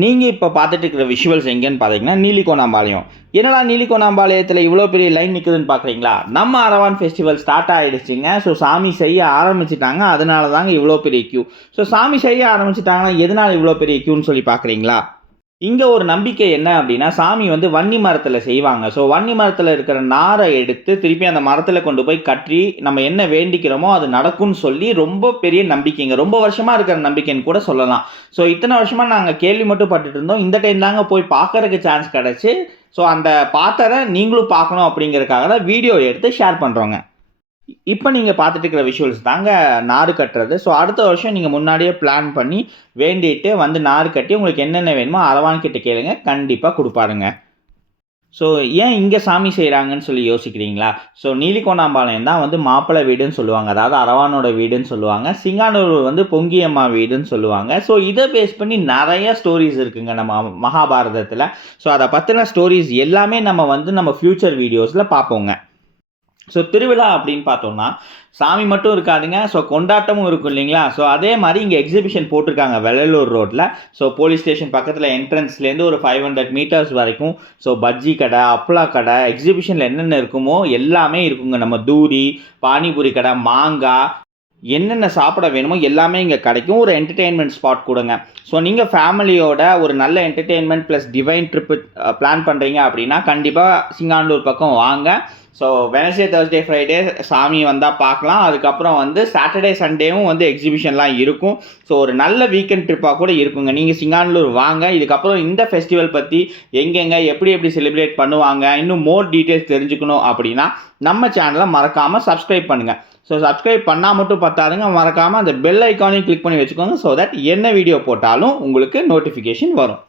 நீங்கள் இப்போ பார்த்துட்டு இருக்கிற விஷுவல்ஸ் எங்கேன்னு பார்த்தீங்கன்னா நீலிகோணாம்பாளையம். என்னடா நீலிகோணாம்பாளையத்தில் இவ்வளோ பெரிய லைன் நிற்குதுன்னு பார்க்குறீங்களா? நம்ம அரவான் ஃபெஸ்டிவல் ஸ்டார்ட் ஆகிடுச்சிங்க. ஸோ சாமி செய்ய ஆரம்பிச்சிட்டாங்க, அதனால தாங்க இவ்வளோ பெரிய க்யூ. ஸோ சாமி செய்ய ஆரம்பிச்சிட்டாங்கன்னா எதனால் இவ்வளோ பெரிய க்யூன்னு சொல்லி பார்க்குறீங்களா? இங்கே ஒரு நம்பிக்கை என்ன அப்படின்னா, சாமி வந்து வன்னி மரத்தில் செய்வாங்க. ஸோ வன்னி மரத்தில் இருக்கிற நாரை எடுத்து திருப்பி அந்த மரத்தில் கொண்டு போய் கட்டி நம்ம என்ன வேண்டிக்கிறோமோ அது நடக்கும்னு சொல்லி ரொம்ப பெரிய நம்பிக்கைங்க. ரொம்ப வருஷமாக இருக்கிற நம்பிக்கைன்னு கூட சொல்லலாம். ஸோ இத்தனை வருஷமாக நாங்கள் கேள்வி மட்டும் பட்டுட்டு இருந்தோம். இந்த டைம் தாங்க போய் பார்க்கறதுக்கு சான்ஸ் கிடச்சி. ஸோ அந்த பார்த்ததை நீங்களும் பார்க்கணும் அப்படிங்கிறதுக்காக தான் வீடியோ எடுத்து ஷேர் பண்ணுறோங்க. இப்போ நீங்கள் பார்த்துட்டு இருக்கிற விஷுவல்ஸ் தாங்க நாறு கட்டுறது. ஸோ அடுத்த வருஷம் நீங்கள் முன்னாடியே பிளான் பண்ணி வேண்டிட்டு வந்து நாறு கட்டி உங்களுக்கு என்னென்ன வேணுமோ அரவான் கிட்ட கேளுங்க, கண்டிப்பாக கொடுப்பாருங்க. ஸோ ஏன் இங்கே சாமி செய்கிறாங்கன்னு சொல்லி யோசிக்கிறீங்களா? ஸோ நீலிகோணாம்பாளையம் தான் வந்து மாப்பிள்ளை வீடுன்னு சொல்லுவாங்க. அதாவது அரவானோட வீடுன்னு சொல்லுவாங்க. சிங்கானூர் வந்து பொங்கியம்மா வீடுன்னு சொல்லுவாங்க. ஸோ இதை பேஸ் பண்ணி நிறைய ஸ்டோரிஸ் இருக்குங்க நம்ம மகாபாரதத்தில். ஸோ அதை பற்றின ஸ்டோரிஸ் எல்லாமே நம்ம ஃப்யூச்சர் வீடியோஸில் பார்ப்போங்க. ஸோ திருவிழா அப்படின்னு பார்த்தோம்னா சாமி மட்டும் இருக்காதுங்க. ஸோ கொண்டாட்டமும் இருக்கும் இல்லைங்களா? ஸோ அதே மாதிரி இங்கே எக்ஸிபிஷன் போட்டிருக்காங்க வெள்ளலூர் ரோட்டில். ஸோ போலீஸ் ஸ்டேஷன் பக்கத்தில் என்ட்ரன்ஸ்லேருந்து ஒரு 500 மீட்டர்ஸ் வரைக்கும் ஸோ பஜ்ஜி கடை, அப்பளா கடை, எக்ஸிபிஷனில் என்னென்ன இருக்குமோ எல்லாமே இருக்குங்க. நம்ம தூரி, பானிபூரி கடை, மாங்காய், என்னென்ன சாப்பிட வேணுமோ எல்லாமே இங்கே கிடைக்கும். ஒரு என்டர்டெயின்மெண்ட் ஸ்பாட் கொடுங்க. ஸோ நீங்கள் ஃபேமிலியோட ஒரு நல்ல entertainment plus divine trip plan பண்ணுறீங்க அப்படின்னா கண்டிப்பாக சிங்கானூர் பக்கம் வாங்க. ஸோ வெனஸ்டே, தேர்ஸ்டே, ஃப்ரைடே சாமி வந்தால் பார்க்கலாம். அதுக்கப்புறம் வந்து சாட்டர்டே, சண்டேவும் வந்து எக்ஸிபிஷன்லாம் இருக்கும். ஸோ ஒரு நல்ல வீக்கெண்ட் ட்ரிப்பாக கூட இருக்குங்க. நீங்கள் சிங்கானூர் வாங்க. இதுக்கப்புறம் இந்த ஃபெஸ்டிவல் பற்றி எங்கெங்கே எப்படி செலிப்ரேட் பண்ணுவாங்க, இன்னும் மோர் டீட்டெயில்ஸ் தெரிஞ்சுக்கணும் அப்படின்னா நம்ம சேனலை மறக்காமல் சப்ஸ்கிரைப் பண்ணுங்கள். ஸோ சப்ஸ்கிரைப் பண்ணால் மட்டும் பத்தாதுங்க, மறக்காமல் அந்த பெல் ஐக்கானையும் கிளிக் பண்ணி வச்சுக்கோங்க. ஸோ தட் என்ன வீடியோ போட்டாலும் உங்களுக்கு நோட்டிஃபிகேஷன் வரும்.